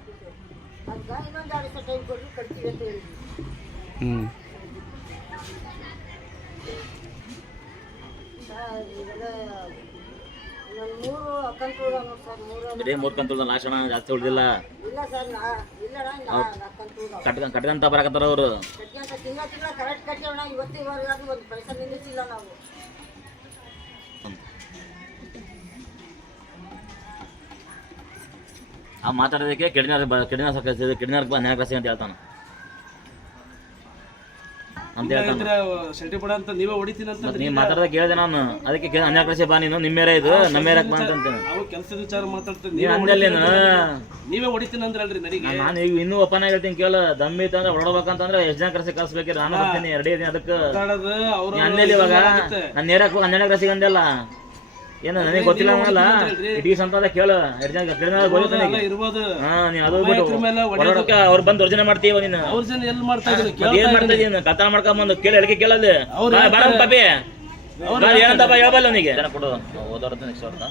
ಅದಕ್ಕೆ ಇನ್ನೊಂದು ಎರಡು ದಿವಸ ಟೈಮ್ ಕೊಡ್ರಿ ಕಟ್ತೀವಿ ಅಂತ ಹೇಳಿದ್ವಿ ಹ್ಞೂ ಸರ್ ಮೂರು ಅಕ್ಕಂತ ನೋಡಿ ಸರ್ ಮೂರು ಬರೀ ಮೂರು ಕಂತು ಲಾಸ್ಟ್ ಹಣ ಜಾಸ್ತಿ ಉಳಿದಿಲ್ಲ. ಇಲ್ಲ ಸರ್ ನಾ ಇಲ್ಲ ಅಕ್ಕಂತ ಕಟ್ ಕಟ್ಕಂತ ಬರಕತ್ತಾರ ಅವರು. ಕಟ್ಟಿ ತಿಂಗಳ ತಿಂಗಳ ಕರೆಕ್ಟ್ ಕಟ್ಟೇವಣ ಇವತ್ತು ಇವಾಗ ಒಂದು ಪೈಸಾ ನಿಲ್ಲಿಸಿಲ್ಲ ನಾವು. ಆ ಮಾತಾಡೋದಕ್ಕೆ ಕೆಡಿನಾರ್ ಕೆಡಿನಾರ್ ಕೆಡಿನಾರ್ ನ್ಯಾಯ ಕ್ಲಾಸಿಗೆ ಅಂತ ಹೇಳ್ತಾನೆ. ಅಂತ ಹೇಳ್ತಾನೆ. ಅಂತ ನೀವೇ ಹೊಡಿತೀನಿ ಅಂತ ಮತ್ತೆ ನೀ ಮಾತಾಡೋದ ಕೇಳಿದೆ ನಾನು. ಅದಕ್ಕೆ ಅನ್ಯಾಯ ಕ್ಲಾಸಿಗೆ ಬಾ ನೀನು. ನಿಮ್ಮೇರ ಇದು ನಮ್ಮೇರಕ್ ಬಾ ಅಂತ ನಾವು ಕೆಲಸದ ವಿಚಾರ ಮಾತಾಡ್ತೀನಿ. ನೀವೇ ಅಂದಲ್ಲಿ ನೀವೇ ಹೊಡಿತೀನಿ ಅಂದ್ರಲ್ರಿ ನನಗೆ ನಾನು ಈಗ ಇನ್ನೂ ಒಪ್ಪನ ಹೇಳ್ತೀನಿ ಕೇಳ. ದಮ್ಮಿ ಇತ್ತಂದ್ರೆ ಹೊರಡ್ಬೇಕಂತಂದ್ರೆ ಎಷ್ಟು ಜನ ಕರೆಸಿ ಕಳ್ಸ್ಬೇಕಿರ ನಾನು ಬರ್ತೀನಿ ಎರಡೇ ದಿನ ಅದಕ್ಕೆ. ಅಂದೇಲಿ ಇವಾಗ. ನಾನು ನೇರಕ್ಕೆ ಹನ್ನೆರಡು ಕ್ಲಾಸಿಗೆ ಅಂದೆಲ್ಲ ಏನು ನನಗೆ ಗೊತ್ತಿಲ್ಲ ಅವನಲ್ಲ ಇಟೀಸ್ ಅಂತ ಕೇಳು. ಎರಡು ಜನ ಗೊತ್ತಿಲ್ಲ ಹಾ ನೀ ಅದು ಬಿಟ್ಟು ಅವ್ರು ಬಂದು ವರ್ಜನೆ ಮಾಡ್ತೀವ ನೀನು? ಏನ್ ಮಾಡ್ತಾ ಇದೀನಿ ಮಾಡ್ಕೊಂಬಂದು ಕೇಳಿ ಕೇಳಲ್ಲ ಬಾರ. ಪಾಪಿ. ಏನಂತಪ್ಪ ಹೇಳ್ಬಲ್ಲ ಅವನಿಗೆ. ಕೊಡು. ಓದೋರ್ದು ನೆಕ್ಸ್ಟ್ ವರ್ಷ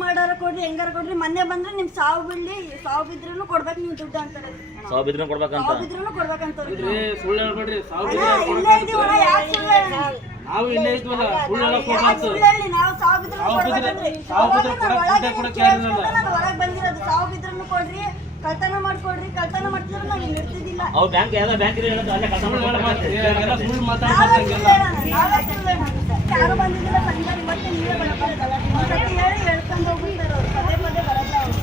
ಮಾಡಾರ ಕೊಡ್ರಿ ಹೆಂಗಾರ ಕೊಡ್ರಿ. ಮೊನ್ನೆ ಬಂದ್ರೆ ನಿಮ್ ಸಾವು ಬಿಡ್ಲಿ. ಸಾವು ಬಿದ್ರೂ ಕೊಡ್ಬೇಕು ನೀವು ದುಡ್ಡು ಅಂತಾರೆ ಸಾವು ಬಿದ್ರೂ ಕೊಡ್ಬೇಕಂತ. ಸಾವು ಬಿದ್ರೂ ಕೊಡ್ಬೇಕಂತ ಸುಳ್ಳು ಹೇಳ್ಬೇಡ್ರಿ ಸಾವು ಇಲ್ಲೇ ಇದೀವಲ್ಲ ಯಾಕೆ ಸುಳ್ಳು? ನಾವು ಇನ್ನೇ ಇದ್ವಲ್ಲ ಸುಳ್ಳು ಹೇಳಕ್ ಯಾಕ್ ಹೋಗ್ಬಾರ್ದು ಸುಳ್ಳು ಹೇಳಿ? ನಾವು ಸಾವು ಬಿದ್ರೂ ಸಾವು ಬಿದ್ರೆ-. ಸಾವು ಬಿದ್ರೆ ಯಾರಿರಲ್ಲ. ಹೊರಗೆ ಬಂದಿರೋದು ಸಾವು ಬಿದ್ರೂ ಕೊಡ್ರಿ ಕಳ್ತನ ಮಾಡ್ಕೊಡ್ರಿ ಕಳ್ತನ ಮಾಡ್ತಿದ್ರೆ ನಾವು ಇಲ್ಲಿ ಇರ್ತಿದ್ದಿಲ್ಲ ಅವ್ ಬ್ಯಾಂಕ್ ಯಾವ್ದೋ ಬ್ಯಾಂಕ್ ಹೇಳೋದು ಅಲ್ಲೇ ಕಳ್ತನ ಮಾಡ್ತಾರೆ ಸುಳ್ಳು ಮಾತಾಡ್ಬೇಕಂಗೆಲ್ಲ ಸುಳ್ಳು ಹೇಳೋಣ, ನಾವೇ ಸುಳ್ಳು ಹೇಳೋಣ. ಯಾರು ಬಂದಿದ್ದಿಲ್ಲ ಸಂಜೆ ಇವತ್ತೇ ನೀವೇ ಬರಬಾರ್ದಲ್ಲ. ಒಂದ್ಸತಿ ಹೇಳಿ ಹೇಳ್ಕೊಂಡು ಹೋಗ್ಬಿಡ್ತಾರೆ ಅವ್ರು. ಪದೇ ಪದೇ ಬರಲ್ಲ ಅವ್ರು.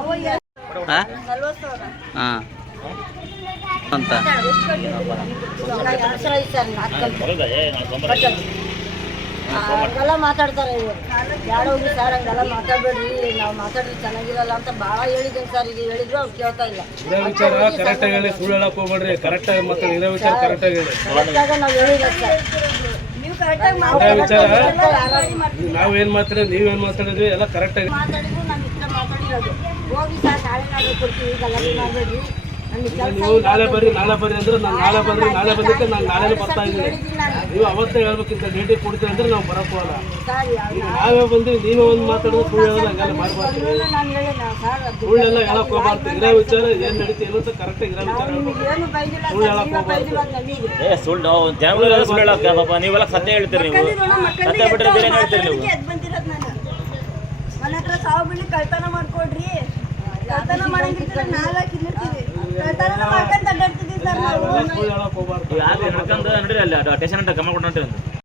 ಅವ್ವ ಎ- ಹಾಂ ನಲ್ವತ್ತು ಸಾವಿರ. ಹಾಂ ಅಂತ ಎಷ್ಟು ಕಟ್ಟಿದ್ದೀರಿ? ಇವಾಗ ಎರಡು ಸಾವಿರ ಐದು ಸಾವಿರ ನಾಲ್ಕು ಕಂತು. ಬರೋದಾ? ಏ, ನಾನ್ ತೊಂಬರ್ತೀನಿ. ಆ, ಹಂಗೆಲ್ಲ ಮಾತಾಡ್ತಾರೆ ಇವರು. ಯಾರು ಹೋಗಿ ಸರ್ ಹಂಗೆಲ್ಲ ಮಾತಾಡ್ಬೇಡ್ರಿ ನಾವು ಮಾತಾಡ್ರಿ ಚೆನ್ನಾಗಿರಲ್ಲ ಅಂತ ಭಾಳ ಹೇಳಿದ್ದೀನಿ ಸರ್ ಈಗ ಹೇಳಿದ್ರು ಅವ್ರು ಕೇಳ್ತಾ ಇಲ್ಲ. ಇದೇ ವಿಚಾರ ಕರೆಕ್ಟ್ ಆಗಿ ಹೇಳಿ ಸುಳ್ಳು ಹೇಳಕ್ ಹೋಗ್ಬೇಡ್ರಿ. ಕರೆಕ್ಟ್ ಆಗಿ ಮಾತಾಡಿ ಇದೇ ವಿಚಾರ ಕರೆಕ್ಟ್ ಆಗಿ ಹೇಳಿ. ಕರೆಕ್ಟಾಗ ನಾವು ಹೇಳಿಲ್ಲ ಸರ್ ಕರೆಕ್ಟಾಗಿ ಇದೇ ವಿಚಾರ ಮಾತಾಡಿ ನಾವ್ ಏನ್ ಮಾತಾಡಿದ್ವಿ ನೀವೇನ್ ಮಾತಾಡಿದ್ವಿ ಎಲ್ಲ ಕರೆಕ್ಟ್ ಆಗಿ ಮಾತಾಡಿದ್ರು ನಾನು ಇಷ್ಟ ಮಾತಾಡಿರೋದು. ಹೋಗಿ ಸರ್ ನಾಳೆ ನಾಳೆ ಕೊಡ್ತೀವಿ ಗಲಾಟೆ ಮಾಡಬೇಡ್ರಿ. ನೀವು ನಾಳೆ ಬರ್ರಿ ನಾಳೆ ಬರ್ರಿ ಅಂದ್ರೆ ನಾನು ನಾಳೆ ಬಂದ್ರೆ ನಾಳೆ ಬಂದಕ್ಕೆ ನಾನು ನಾಳೆನೇ ಬರ್ತಾ ಇದ್ದೀನಿ. ನೀವು ಅವತ್ತೇ ಹೇಳ್ಬೇಕಿಂತ ಡೇಟಿಗೆ ಕೊಡ್ತೀವಿ ಅಂದ್ರೆ ನಾವು ಬರಕ್ ಹೋಗಲ್ಲ ಸರ್ ಈಗ ನಾವೇ ಬಂದ್ವಿ ನೀವೇ ಒಂದು ಮಾತಾಡೋದು ಸುಳ್ಳು ಹೇಳೋದು ಹಂಗೆಲ್ಲ ಮಾಡ್ಬಾರ್ದು. ಸುಳ್ಳೆಲ್ಲ ಹೇಳಕ್ ಹೋಗ್ಬಾರ್ದು. ಇರೋ ವಿಚಾರ ಏನ್ ನಡೀತಿ ಇರುತ್ತೆ ಕರೆಕ್ಟ್ ಇರೋ ವಿಚಾರ ನೀವೇ ಬೈದಿರೋದು ನಮಗೆ. ಏ ಸುಳ್ಳು ಜನಗಳೆಲ್ಲ ಸುಳ್ಳು ಹೇಳಕ್ಕ ಪಾಪ ನೀವೆಲ್ಲ ಸತ್ಯ ಹೇಳ್ತೀರಿ ನೀವು. ಸತ್ಯ ಬಿಟ್ಟರೆ ಬೇರೆ ಹೇಳ್ತೀರಿ ನೀವು? ಎದ್ ಬಂದಿರೋದು ನಾನು. ಮನೆ ಹತ್ರ ಸಾವು ಬಿಳಿ ಕಳ್ತನ ಮಾಡ್ಕೊಡ್ರಿ. ಕಳ್ತನ ಮಾಡಂಗಿದ್ರೆ ನಾಲ್ಕು ಇಲ್ಲಿರ್ತೀವಿ ಕಳ್ತನ ಮಾಡ್ಕೊಂತ ಅಡ್ಡಾಡ್ತಿದ್ವಿ ಸರ್ ನಾವು ಸುಳ್ಳು ಹೇಳಕ್ ಹೋಗ್ಬಾರ್ದು ಯಾರು ನಡ್ಕೊಂಡು ನಡೀರಿ ಅಲ್ಲಿ ಸ್ಟೇಷನ್ ಅಂತ ಗಮನ ಕೊಟ್ಟು ಹೊಂಟ್ರಿ ಅಂತ